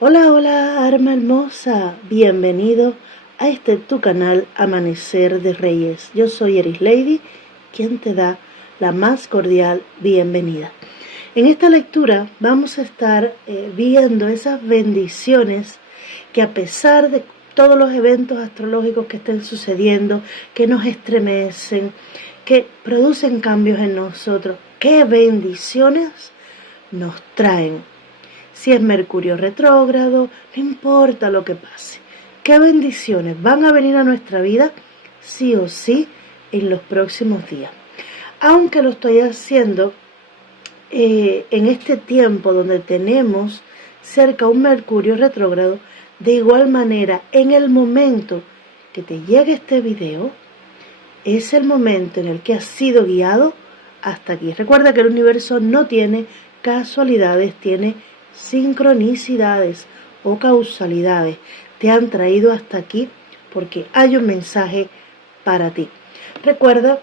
Hola, hola, arma hermosa, bienvenido a este tu canal Amanecer de Reyes. Yo soy Eris Lady, quien te da la más cordial bienvenida. En esta lectura vamos a estar viendo esas bendiciones que, a pesar de todos los eventos astrológicos que estén sucediendo, que nos estremecen, que producen cambios en nosotros, qué bendiciones nos traen. Si es Mercurio retrógrado, no importa lo que pase. ¿Qué bendiciones van a venir a nuestra vida sí o sí en los próximos días? Aunque lo estoy haciendo en este tiempo donde tenemos cerca un Mercurio retrógrado, de igual manera, en el momento que te llegue este video, es el momento en el que has sido guiado hasta aquí. Recuerda que el universo no tiene casualidades, tiene sincronicidades o causalidades. Te han traído hasta aquí porque hay un mensaje para ti. Recuerda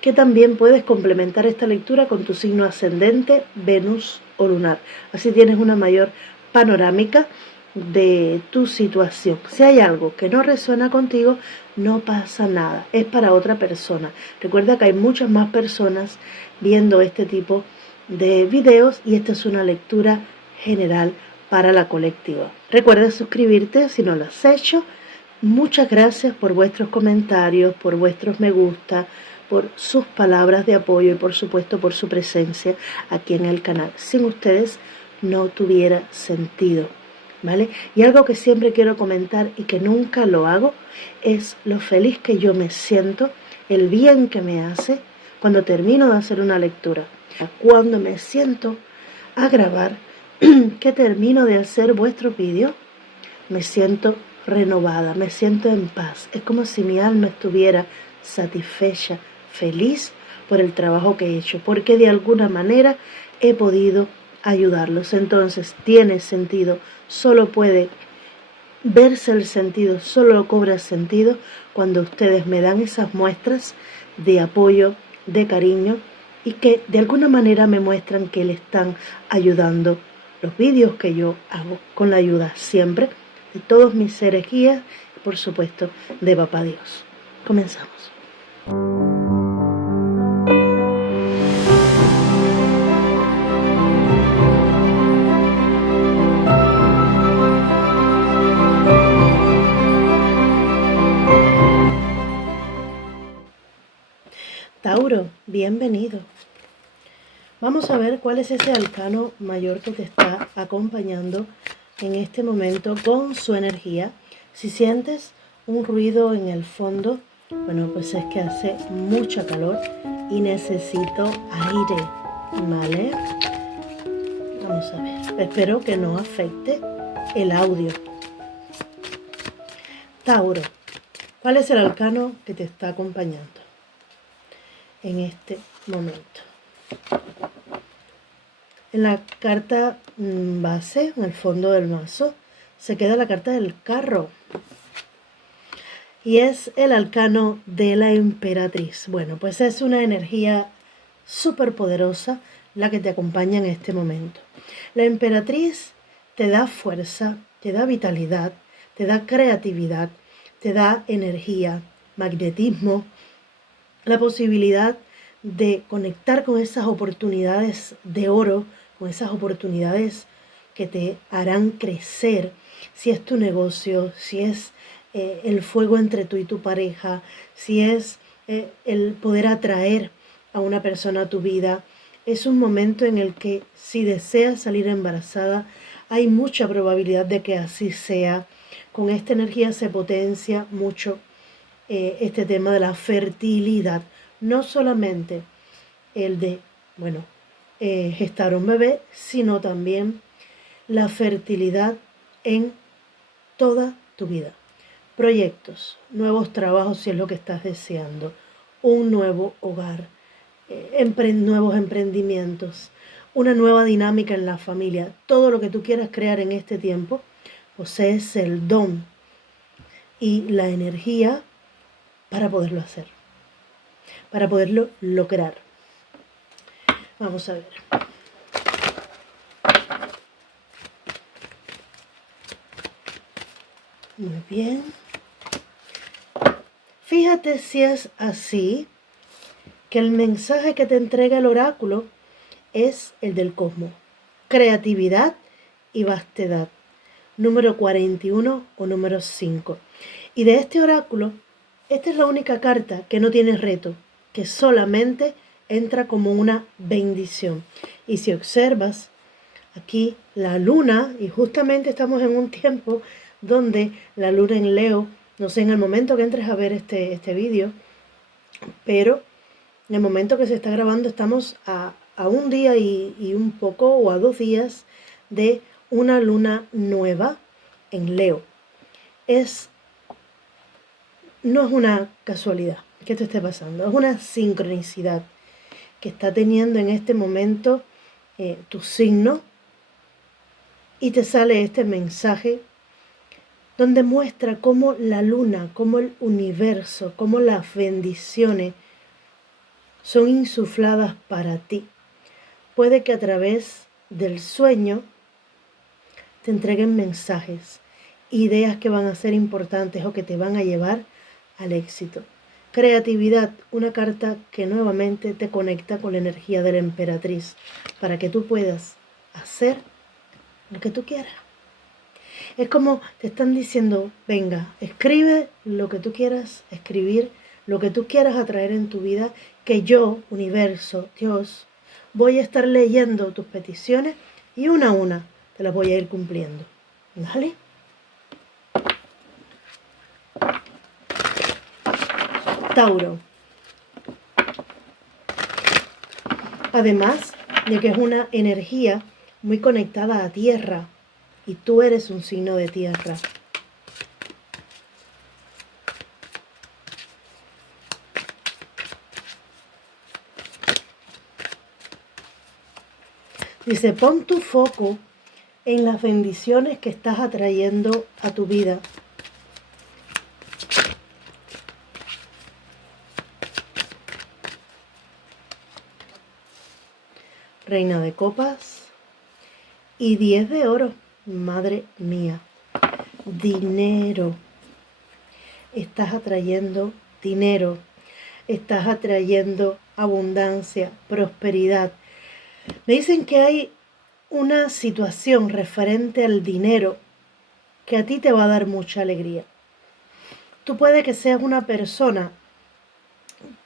que también puedes complementar esta lectura con tu signo ascendente, Venus o lunar. Así tienes una mayor panorámica de tu situación. Si hay algo que no resuena contigo, no pasa nada, es para otra persona. Recuerda que hay muchas más personas viendo este tipo de videos y esta es una lectura general para la colectiva. Recuerda suscribirte si no lo has hecho. Muchas gracias por vuestros comentarios, por vuestros me gusta, por sus palabras de apoyo y por supuesto por su presencia aquí en el canal. Sin ustedes no tuviera sentido, ¿vale? Y algo que siempre quiero comentar y que nunca lo hago es lo feliz que yo me siento, el bien que me hace cuando termino de hacer una lectura. Cuando me siento a grabar, que termino de hacer vuestro vídeo, me siento renovada, me siento en paz. Es como si mi alma estuviera satisfecha, feliz por el trabajo que he hecho, porque de alguna manera he podido ayudarlos. Entonces tiene sentido, solo puede verse el sentido, solo cobra sentido cuando ustedes me dan esas muestras de apoyo, de cariño y que de alguna manera me muestran que le están ayudando los vídeos que yo hago, con la ayuda siempre de todos mis seres guías y por supuesto de Papá Dios. Comenzamos. Tauro, bienvenido. Vamos a ver cuál es ese arcano mayor que te está acompañando en este momento con su energía. Si sientes un ruido en el fondo, bueno, pues es que hace mucha calor y necesito aire, ¿vale? Vamos a ver, espero que no afecte el audio. Tauro, ¿cuál es el arcano que te está acompañando en este momento? En la carta base, en el fondo del mazo, se queda la carta del carro. Y es el arcano de la emperatriz. Bueno, pues es una energía súper poderosa la que te acompaña en este momento. La emperatriz te da fuerza, te da vitalidad, te da creatividad, te da energía, magnetismo, la posibilidad de conectar con esas oportunidades de oro, con esas oportunidades que te harán crecer, si es tu negocio, si es el fuego entre tú y tu pareja, si es el poder atraer a una persona a tu vida. Es un momento en el que si deseas salir embarazada, hay mucha probabilidad de que así sea. Con esta energía se potencia mucho este tema de la fertilidad, no solamente el de, bueno, gestar un bebé, sino también la fertilidad en toda tu vida. Proyectos, nuevos trabajos si es lo que estás deseando, un nuevo hogar, nuevos emprendimientos, una nueva dinámica en la familia, todo lo que tú quieras crear en este tiempo, posees el don y la energía para poderlo hacer, para poderlo lograr. Vamos a ver. Muy bien. Fíjate si es así, que el mensaje que te entrega el oráculo es el del cosmos. Creatividad y vastedad. Número 41 o número 5. Y de este oráculo, esta es la única carta que no tiene reto, que solamente entra como una bendición. Y si observas aquí la luna, y justamente estamos en un tiempo donde la luna en Leo, no sé en el momento que entres a ver este vídeo, pero en el momento que se está grabando estamos a un día y un poco, o a 2 días de una luna nueva en Leo. No es una casualidad que esto esté pasando, es una sincronicidad que está teniendo en este momento tu signo, y te sale este mensaje donde muestra cómo la luna, cómo el universo, cómo las bendiciones son insufladas para ti. Puede que a través del sueño te entreguen mensajes, ideas que van a ser importantes o que te van a llevar al éxito. Creatividad, una carta que nuevamente te conecta con la energía de la emperatriz para que tú puedas hacer lo que tú quieras. Es como te están diciendo, venga, escribe lo que tú quieras escribir, lo que tú quieras atraer en tu vida, que yo, universo, Dios, voy a estar leyendo tus peticiones y una a una te las voy a ir cumpliendo. ¿Vale? Tauro. Además de que es una energía muy conectada a tierra, y tú eres un signo de tierra. Dice, pon tu foco en las bendiciones que estás atrayendo a tu vida. Reina de copas y 10 de oro. Madre mía. Dinero. Estás atrayendo dinero. Estás atrayendo abundancia, prosperidad. Me dicen que hay una situación referente al dinero que a ti te va a dar mucha alegría. Tú puede que seas una persona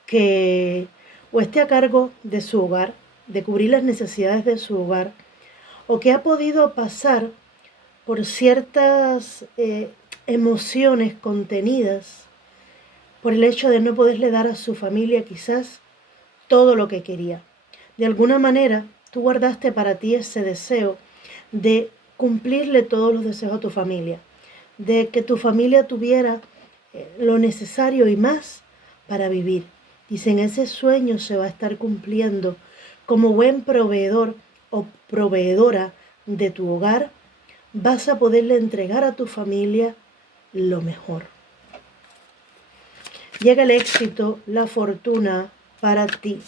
que o esté a cargo de su hogar, de cubrir las necesidades de su hogar, o que ha podido pasar por ciertas emociones contenidas por el hecho de no poderle dar a su familia quizás todo lo que quería. De alguna manera, tú guardaste para ti ese deseo de cumplirle todos los deseos a tu familia, de que tu familia tuviera lo necesario y más para vivir. Dicen, ese sueño se va a estar cumpliendo. Como buen proveedor o proveedora de tu hogar, vas a poderle entregar a tu familia lo mejor. Llega el éxito, la fortuna para ti.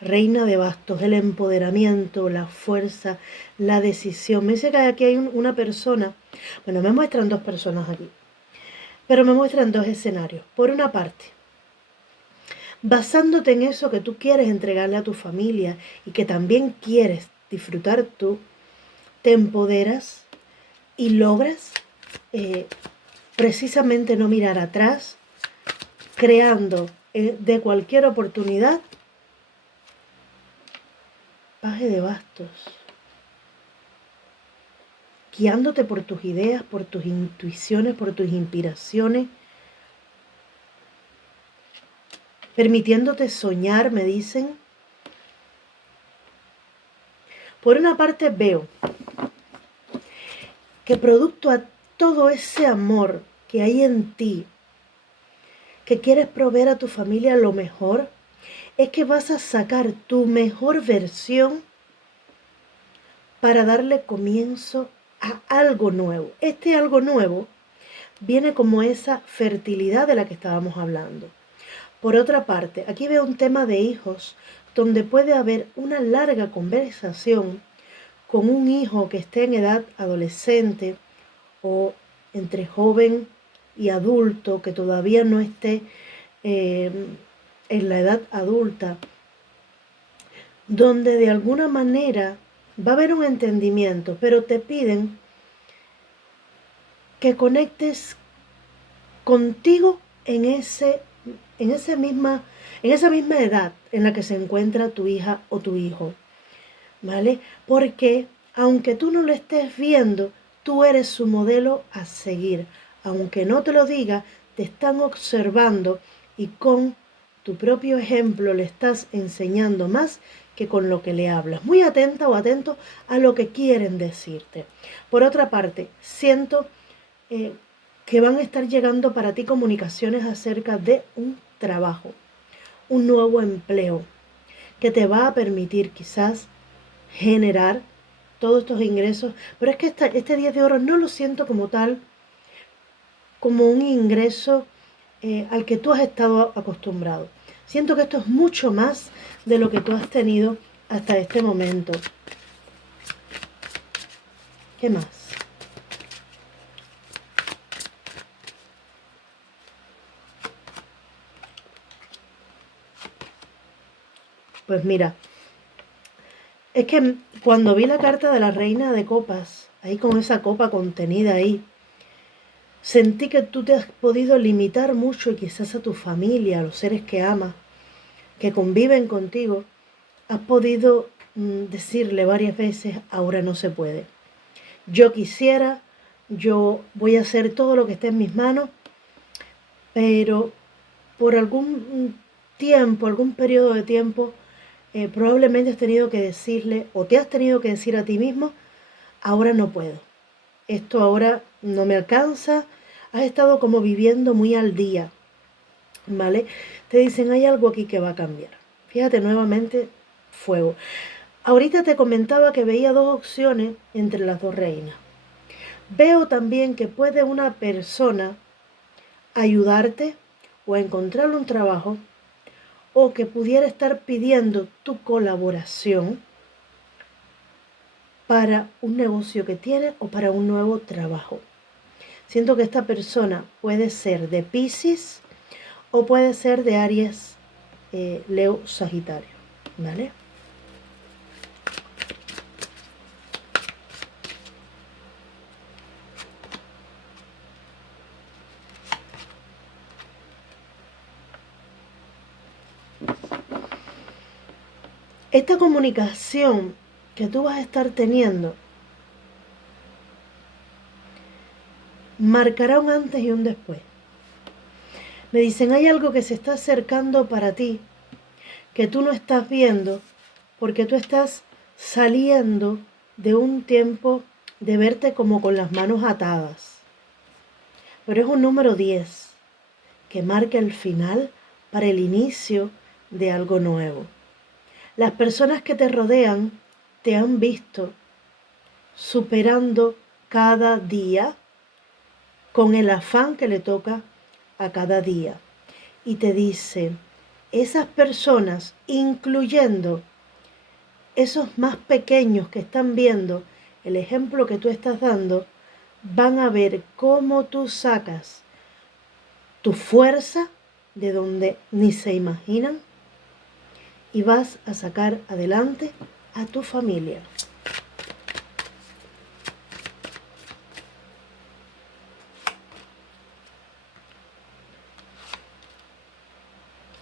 Reina de bastos, el empoderamiento, la fuerza, la decisión. Me dice que aquí hay una persona, bueno, me muestran 2 personas aquí, pero me muestran 2 escenarios. Por una parte, basándote en eso que tú quieres entregarle a tu familia y que también quieres disfrutar tú, te empoderas y logras precisamente no mirar atrás, creando de cualquier oportunidad paje de bastos, guiándote por tus ideas, por tus intuiciones, por tus inspiraciones, permitiéndote soñar, me dicen. Por una parte veo que producto a todo ese amor que hay en ti, que quieres proveer a tu familia lo mejor, es que vas a sacar tu mejor versión para darle comienzo a algo nuevo. Este algo nuevo viene como esa fertilidad de la que estábamos hablando. Por otra parte, aquí veo un tema de hijos, donde puede haber una larga conversación con un hijo que esté en edad adolescente o entre joven y adulto, que todavía no esté en la edad adulta, donde de alguna manera va a haber un entendimiento, pero te piden que conectes contigo en esa misma edad en la que se encuentra tu hija o tu hijo, ¿vale? Porque aunque tú no lo estés viendo, tú eres su modelo a seguir. Aunque no te lo diga, te están observando y con tu propio ejemplo le estás enseñando más que con lo que le hablas. Muy atenta o atento a lo que quieren decirte. Por otra parte, siento que van a estar llegando para ti comunicaciones acerca de un trabajo, un nuevo empleo, que te va a permitir quizás generar todos estos ingresos. Pero es que este 10 de oro no lo siento como tal, como un ingreso al que tú has estado acostumbrado. Siento que esto es mucho más de lo que tú has tenido hasta este momento. ¿Qué más? Pues mira, es que cuando vi la carta de la reina de copas, ahí con esa copa contenida ahí, sentí que tú te has podido limitar mucho y quizás a tu familia, a los seres que amas, que conviven contigo, has podido decirle varias veces, ahora no se puede. Yo quisiera, yo voy a hacer todo lo que esté en mis manos, pero por algún tiempo, algún periodo de tiempo, probablemente has tenido que decirle o te has tenido que decir a ti mismo, ahora no puedo. Esto ahora no me alcanza. Has estado como viviendo muy al día, ¿vale? Te dicen, hay algo aquí que va a cambiar. Fíjate nuevamente, fuego. Ahorita te comentaba que veía dos opciones entre las dos reinas. Veo también que puede una persona ayudarte o a encontrar un trabajo o que pudiera estar pidiendo tu colaboración para un negocio que tiene o para un nuevo trabajo. Siento que esta persona puede ser de Piscis o puede ser de Aries, Leo, Sagitario, ¿vale? Esta comunicación que tú vas a estar teniendo marcará un antes y un después. Me dicen, hay algo que se está acercando para ti, que tú no estás viendo, porque tú estás saliendo de un tiempo de verte como con las manos atadas. Pero es un número 10 que marca el final para el inicio de algo nuevo. Las personas que te rodean te han visto superando cada día con el afán que le toca a cada día. Y te dice, esas personas, incluyendo esos más pequeños que están viendo el ejemplo que tú estás dando, van a ver cómo tú sacas tu fuerza de donde ni se imaginan y vas a sacar adelante a tu familia.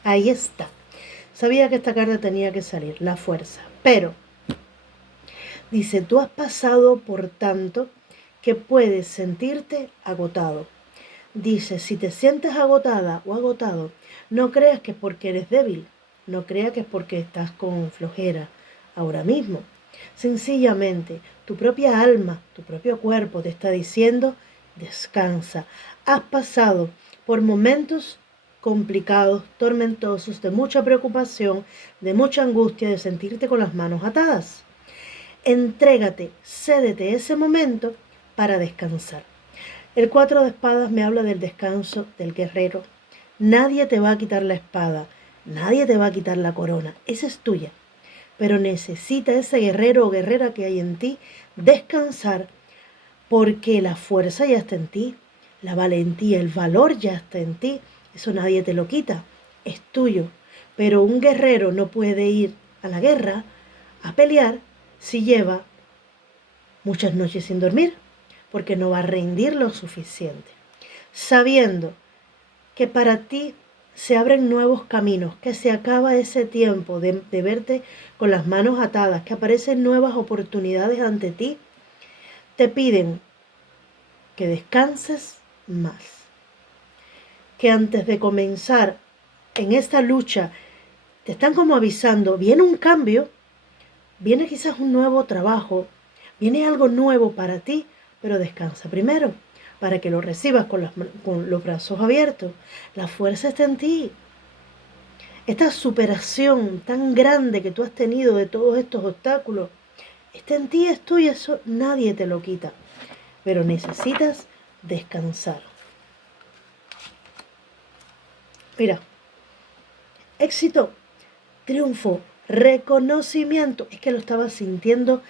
Ahí está. Sabía que esta carta tenía que salir, la fuerza. Pero, dice, tú has pasado por tanto que puedes sentirte agotado. Dice, si te sientes agotada o agotado, no creas que es porque eres débil. No creas que es porque estás con flojera ahora mismo. Sencillamente, tu propia alma, tu propio cuerpo te está diciendo, descansa. Has pasado por momentos complicados, tormentosos, de mucha preocupación, de mucha angustia, de sentirte con las manos atadas. Entrégate, cédete ese momento para descansar. El 4 de espadas me habla del descanso del guerrero. Nadie te va a quitar la espada, nadie te va a quitar la corona, esa es tuya. Pero necesita ese guerrero o guerrera que hay en ti descansar porque la fuerza ya está en ti, la valentía, el valor ya está en ti, eso nadie te lo quita, es tuyo. Pero un guerrero no puede ir a la guerra a pelear si lleva muchas noches sin dormir, porque no va a rendir lo suficiente. Sabiendo que para ti se abren nuevos caminos, que se acaba ese tiempo de verte con las manos atadas, que aparecen nuevas oportunidades ante ti, te piden que descanses más, que antes de comenzar en esta lucha te están como avisando, viene un cambio, viene quizás un nuevo trabajo, viene algo nuevo para ti, pero descansa primero para que lo recibas con los brazos abiertos. La fuerza está en ti. Esta superación tan grande que tú has tenido de todos estos obstáculos, está en ti, es tuyo, eso nadie te lo quita. Pero necesitas descansar. Mira, éxito, triunfo, reconocimiento, es que lo estaba sintiendo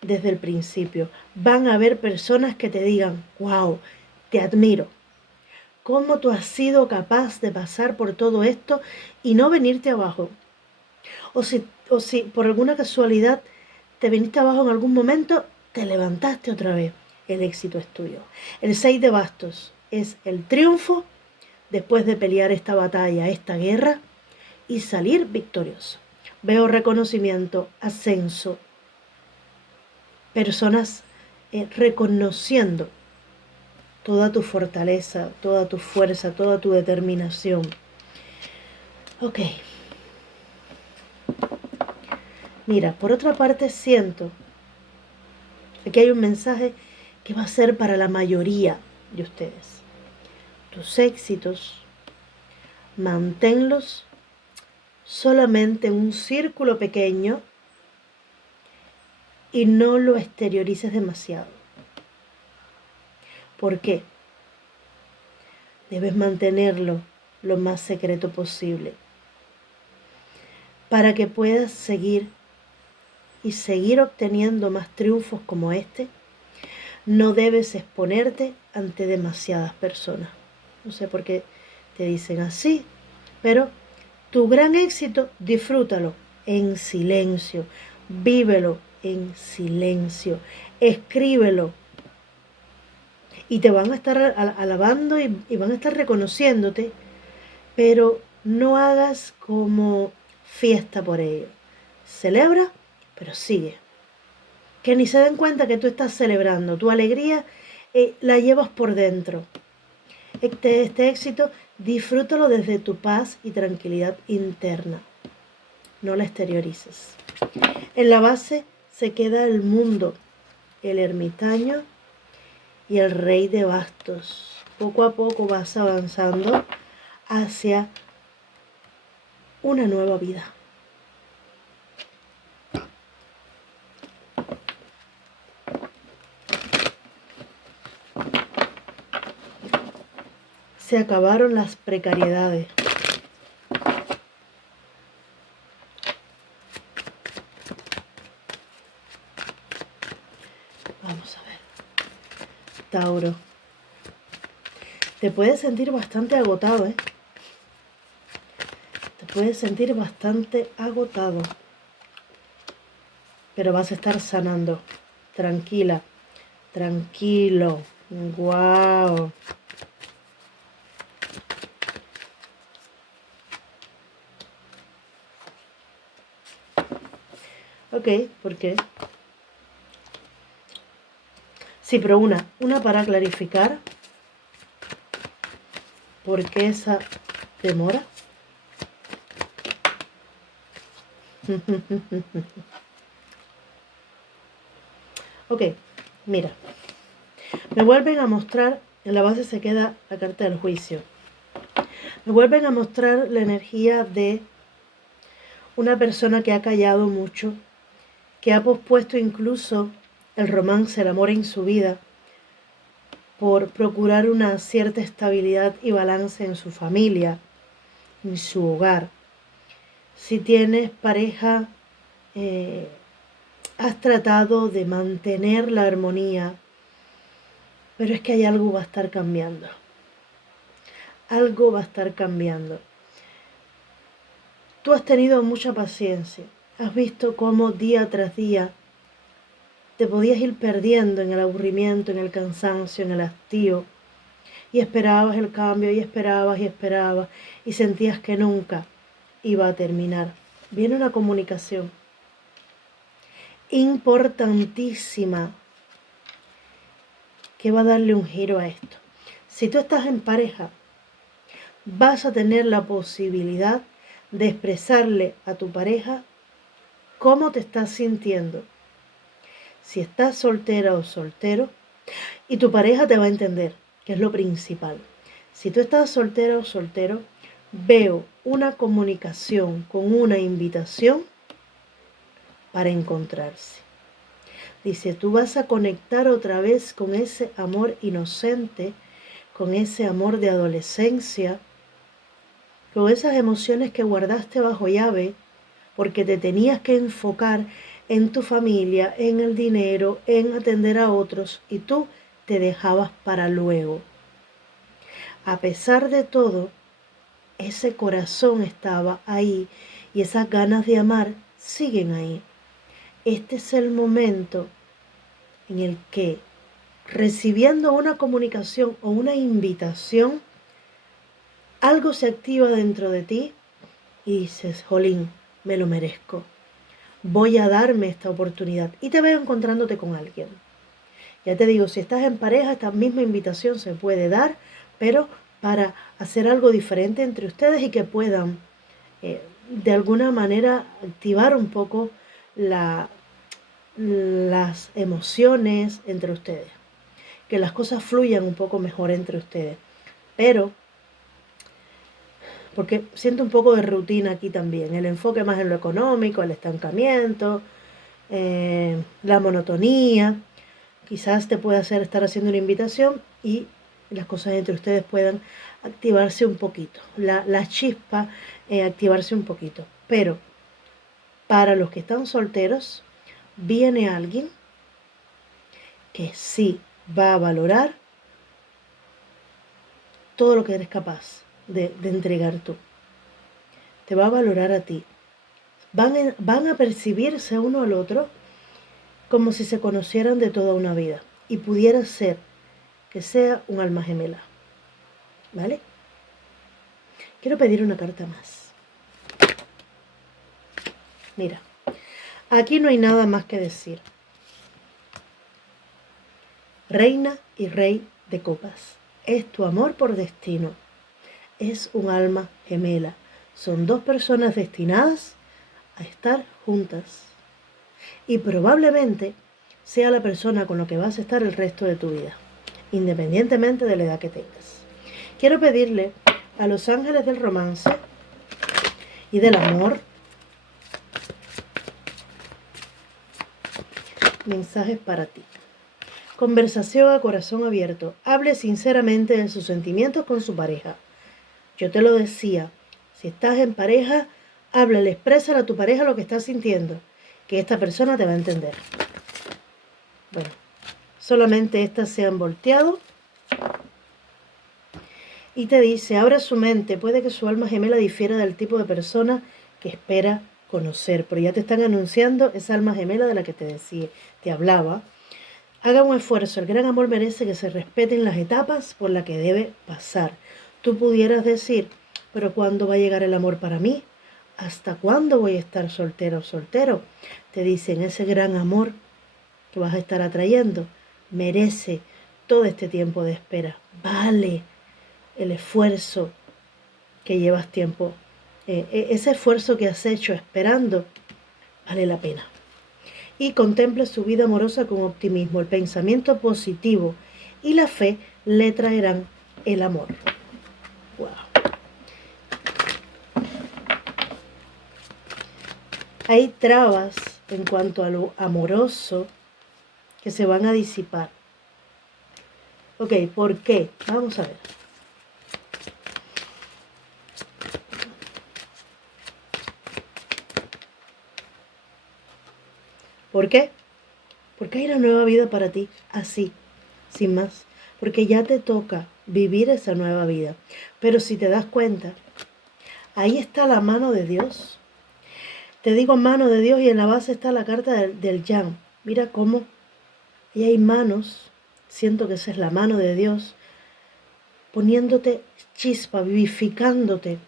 desde el principio. Van a haber personas que te digan, wow, te admiro. ¿Cómo tú has sido capaz de pasar por todo esto y no venirte abajo? O si por alguna casualidad te viniste abajo en algún momento, te levantaste otra vez. El éxito es tuyo. El 6 de bastos es el triunfo después de pelear esta batalla, esta guerra y salir victorioso. Veo reconocimiento, ascenso, personas reconociendo toda tu fortaleza, toda tu fuerza, toda tu determinación. Ok. Mira, por otra parte siento que hay un mensaje que va a ser para la mayoría de ustedes. Tus éxitos, manténlos solamente en un círculo pequeño y no lo exteriorices demasiado. ¿Por qué? Debes mantenerlo lo más secreto posible para que puedas seguir y seguir obteniendo más triunfos como este. No debes exponerte ante demasiadas personas. No sé por qué te dicen así, pero tu gran éxito, disfrútalo en silencio, vívelo en silencio, escríbelo. Y te van a estar alabando y van a estar reconociéndote, pero no hagas como fiesta por ello. Celebra, pero sigue. Que ni se den cuenta que tú estás celebrando. Tu alegría la llevas por dentro. Este éxito, disfrútalo desde tu paz y tranquilidad interna. No la exteriorices. En la base se queda el mundo, el ermitaño y el rey de bastos. Poco a poco vas avanzando hacia una nueva vida. Se acabaron las precariedades. Vamos a ver. Tauro. Te puedes sentir bastante agotado, ¿eh? Te puedes sentir bastante agotado. Pero vas a estar sanando. Tranquila. Tranquilo. Wow. Ok, ¿por qué? Sí, pero una para clarificar. ¿Por qué esa demora? Ok, mira. Me vuelven a mostrar, en la base se queda la carta del juicio. Me vuelven a mostrar la energía de una persona que ha callado mucho, que ha pospuesto incluso el romance, el amor en su vida, por procurar una cierta estabilidad y balance en su familia, en su hogar. Si tienes pareja, has tratado de mantener la armonía, pero es que hay algo va a estar cambiando. Algo va a estar cambiando. Tú has tenido mucha paciencia. Has visto cómo día tras día te podías ir perdiendo en el aburrimiento, en el cansancio, en el hastío. Y esperabas el cambio y esperabas y sentías que nunca iba a terminar. Viene una comunicación importantísima que va a darle un giro a esto. Si tú estás en pareja, vas a tener la posibilidad de expresarle a tu pareja cómo te estás sintiendo. Si estás soltera o soltero, y tu pareja te va a entender, que es lo principal. Si tú estás soltera o soltero, veo una comunicación con una invitación para encontrarse. Dice, tú vas a conectar otra vez con ese amor inocente, con ese amor de adolescencia, con esas emociones que guardaste bajo llave, porque te tenías que enfocar en tu familia, en el dinero, en atender a otros, y tú te dejabas para luego. A pesar de todo, ese corazón estaba ahí y esas ganas de amar siguen ahí. Este es el momento en el que, recibiendo una comunicación o una invitación, algo se activa dentro de ti y dices, jolín, me lo merezco. Voy a darme esta oportunidad. Y te veo encontrándote con alguien. Ya te digo, si estás en pareja, esta misma invitación se puede dar, pero para hacer algo diferente entre ustedes y que puedan de alguna manera activar un poco las emociones entre ustedes, que las cosas fluyan un poco mejor entre ustedes. Pero, porque siento un poco de rutina aquí también, el enfoque más en lo económico, el estancamiento, la monotonía. Quizás te pueda hacer estar haciendo una invitación y las cosas entre ustedes puedan activarse un poquito, la chispa activarse un poquito. Pero para los que están solteros, viene alguien que sí va a valorar todo lo que eres capaz de entregar tú. Te va a valorar a ti. Van a percibirse uno al otro como si se conocieran de toda una vida. Y pudiera ser que sea un alma gemela. ¿Vale? Quiero pedir una carta más. Mira, aquí no hay nada más que decir. Reina y rey de copas. Es tu amor por destino. Es un alma gemela. Son dos personas destinadas a estar juntas. Y probablemente sea la persona con la que vas a estar el resto de tu vida, independientemente de la edad que tengas. Quiero pedirle a los ángeles del romance y del amor mensajes para ti. Conversación a corazón abierto. Hable sinceramente de sus sentimientos con su pareja. Yo te lo decía, si estás en pareja, háblale, exprésale a tu pareja lo que estás sintiendo, que esta persona te va a entender. Bueno, solamente estas se han volteado y te dice, abre su mente, puede que su alma gemela difiera del tipo de persona que espera conocer, pero ya te están anunciando esa alma gemela de la que te decía, te hablaba. Haga un esfuerzo, el gran amor merece que se respeten las etapas por las que debe pasar. Tú pudieras decir, pero ¿cuándo va a llegar el amor para mí? ¿Hasta cuándo voy a estar soltero o soltero? Te dicen, ese gran amor que vas a estar atrayendo merece todo este tiempo de espera. Vale el esfuerzo que llevas tiempo, ese esfuerzo que has hecho esperando, vale la pena. Y contemple su vida amorosa con optimismo. El pensamiento positivo y la fe le traerán el amor. Wow. Hay trabas en cuanto a lo amoroso que se van a disipar. Ok, ¿por qué? Vamos a ver. ¿Por qué? Porque hay una nueva vida para ti, así, sin más. porque ya te toca vivir esa nueva vida. Pero si te das cuenta, ahí está la mano de Dios. Te digo mano de Dios y en la base está la carta del Yang. Mira cómo ahí hay manos, siento que esa es la mano de Dios, poniéndote chispa, vivificándote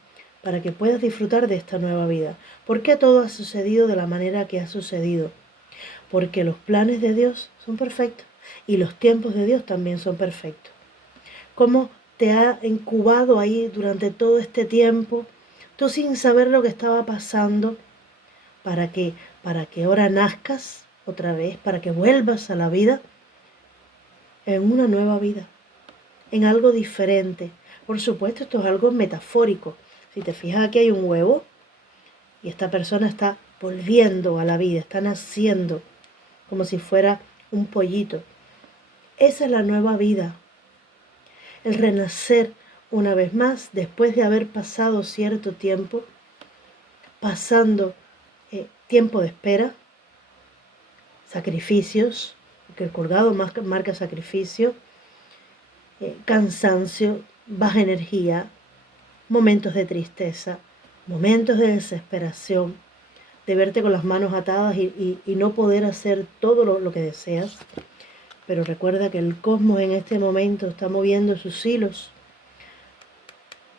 para que puedas disfrutar de esta nueva vida. ¿Por qué todo ha sucedido de la manera que ha sucedido? Porque los planes de Dios son perfectos y los tiempos de Dios también son perfectos. ¿Cómo te ha incubado ahí durante todo este tiempo, tú sin saber lo que estaba pasando, para que ahora nazcas otra vez, para que vuelvas a la vida, en una nueva vida, en algo diferente? Por supuesto, esto es algo metafórico. Si te fijas, aquí hay un huevo y esta persona está volviendo a la vida, está naciendo como si fuera un pollito. Esa es la nueva vida, el renacer una vez más después de haber pasado cierto tiempo, pasando tiempo de espera, sacrificios, porque el colgado marca sacrificio, cansancio, baja energía, momentos de tristeza, momentos de desesperación, de verte con las manos atadas y no poder hacer todo lo que deseas. Pero recuerda que el cosmos en este momento está moviendo sus hilos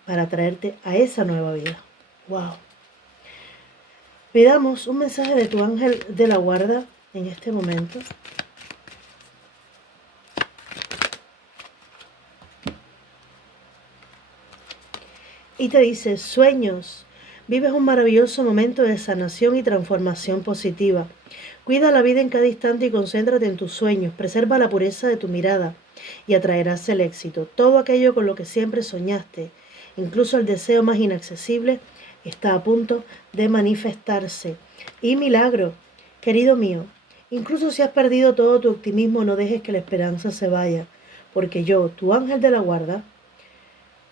para traerte a esa nueva vida. ¡Wow! Pidamos un mensaje de tu ángel de la guarda en este momento. Y te dice: sueños, vives un maravilloso momento de sanación y transformación positiva. Cuida la vida en cada instante y concéntrate en tus sueños. Preserva la pureza de tu mirada y atraerás el éxito. Todo aquello con lo que siempre soñaste, incluso el deseo más inaccesible, está a punto de manifestarse. Y milagro, querido mío, incluso si has perdido todo tu optimismo, no dejes que la esperanza se vaya, porque yo, tu ángel de la guarda,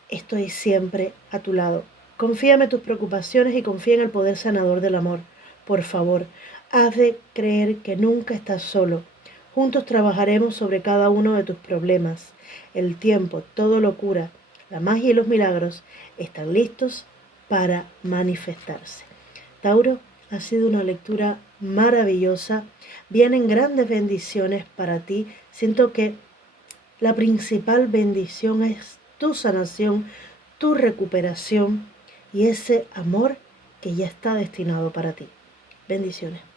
estoy siempre a tu lado. Confíame tus preocupaciones y confía en el poder sanador del amor. Por favor, haz de creer que nunca estás solo. Juntos trabajaremos sobre cada uno de tus problemas. El tiempo todo lo cura. La magia y los milagros están listos para manifestarse. Tauro, ha sido una lectura maravillosa. Vienen grandes bendiciones para ti. Siento que la principal bendición es tu sanación, tu recuperación y ese amor que ya está destinado para ti. Bendiciones.